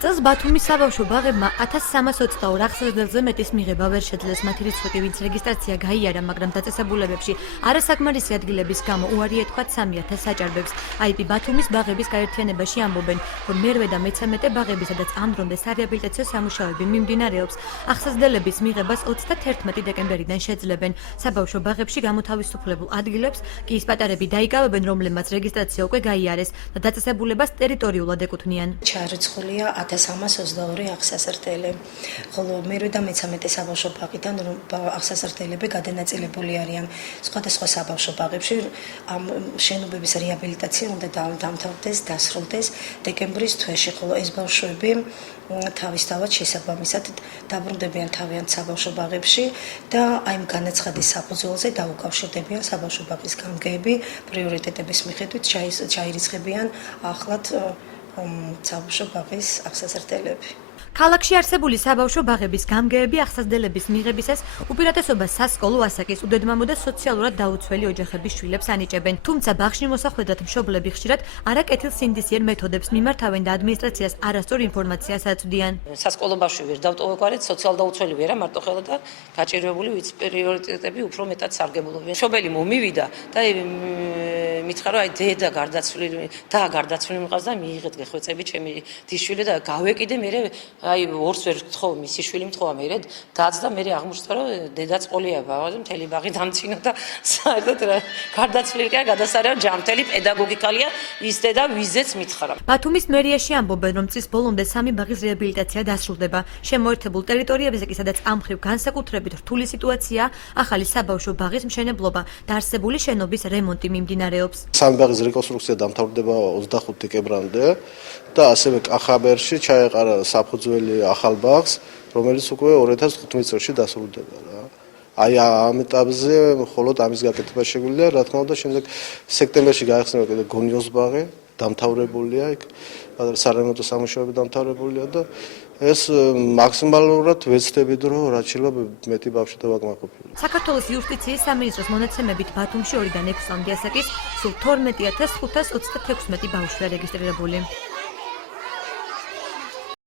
წელს ბათუმის საბავშვო ბაღებმა 1322 აღსაძლებელზე მეტის მიღება ვერ შეძლეს. მათი რიცხვი კი ვინც რეგისტრაცია გაიარა, მაგრამ დაწესებულებებში არასაკმარისი ადგილების გამო უარი ეთქვათ 3000 საჭარბებს. IP ბათუმის ბაღების გაერთიანებაში ამბობენ, რომ მერვე და მე-13 ბაღები, სადაც ამ დრომდე სარეაბილიტაციო სამუშაოები მიმდინარეობს, აღსაძლებელების მიღებას 31 დეკემბერიდან შეძლებენ. საბავშვო ბაღებში გამოთავისუფლებულ ადგილებს კი ის პატარები დაიკავებენ, რომლებმაც რეგისტრაცია უკვე გაიარეს და დაწესებულებას ტერიტორიულად ეკუთვნიან. ჩარიცხულია 1322 აღსასრდელი, ხოლო მერვე და მე-13 საბავშვო ბაღიდან აღსასრდელები გადანაწილებული არიან სხვადასხვა საბავშვო ბაღებში. ამ შენობების რეაბილიტაცია უნდა დამთავრდეს, დასრულდეს დეკემბრის თვეში, ხოლო ეს ბავშვები თავისთავად შესაბამისად დაბრუნდებიან თავიანთ საბავშვო ბაღებში და აი ამ განაცხადის საფუძველზე დაუკავშირდებიან საბავშვო ბაღის გამგეები, პრიორიტეტების მიხედვით ჩაირიცხებიან ახლად საბავშვო ბაღის აღსასრდელები. ქალაქში არსებული საბავშვო ბაღების გამგეები აღსაძლებელების მიღებისას უპირატესობას სასკოლო ასაკის უდედმამო და სოციალურად დაუცველი ოჯახების შვილებს ანიჭებენ. თუმცა ბაღში მოსახვედრად მშობლები ხშირად არაკეთილსინდისიერ მეთოდებს მიმართავენ და ადმინისტრაციას არასწორ ინფორმაციას აწვდიან. სასკოლო ბავშვი ვერ დავტოვებარეთ, სოციალ დაუცველი ვერა, მარტო ხელა და გაჭირვებული ვიც პრიორიტეტები უფრო მეტად სარგებლობენ. მშობელი მომივიდა და მითხრა რომ აი დედა გარდაცვლილი მიყავს და მიიღეთ გეხვეწები ჩემი დისშვილი და გავეკიდე მე აი ორს ვერ გთხოვ მისი შვილი მთხოვა მე დაძდა მე აღმოჩნდა რომ დედაც ყოლია ბაღაზე მთელი ბაღი დამცინა და საერთოდ გარდაცვლილია გადასარევ ჯანმრთელი პედაგოგიკალია ის დედა ვიზეც მითხრა. ბათუმის მერიაში ამბობენ რომ წლის ბოლომდე 3 ბაღის რეაბილიტაცია დასრულდება. შემოერთებულ ტერიტორიებზე კი სადაც ამ მხრივ განსაკუთრებით რთული სიტუაცია, ახალი საბავშვო ბაღის მშენებლობა და არსებული შენობის რემონტი მიმდინარეობს. 3 ბაღის რეკონსტრუქცია დამთავრდება 25 დეკემბრამდე და ასევე კახაბერში ჩაეყარა საფუძველი ახალ ბაღს, რომელიც უკვე 2015 წელს დასრულდება რა. აი ამ ეტაპზე მხოლოდ ამის გაკეთება შეგვიძლია, რა თქმა უნდა, შემდეგ სექტემბერში გაიხსნება კიდე გონიოს ბაღი, დამთავრებულია იქ, სარემონტო სამუშაოები დამთავრებულია და ეს მაქსიმალურად ვეცდებით რომ რაც შეიძლება მეტი ბავშვი დავაკმაყოფილოთ. საქართველოს იუსტიციის სამინისტროს მონაცემებით ბათუმში 2-დან 6-მდე ასაკის სულ 12526 ბავშვია რეგისტრირებული.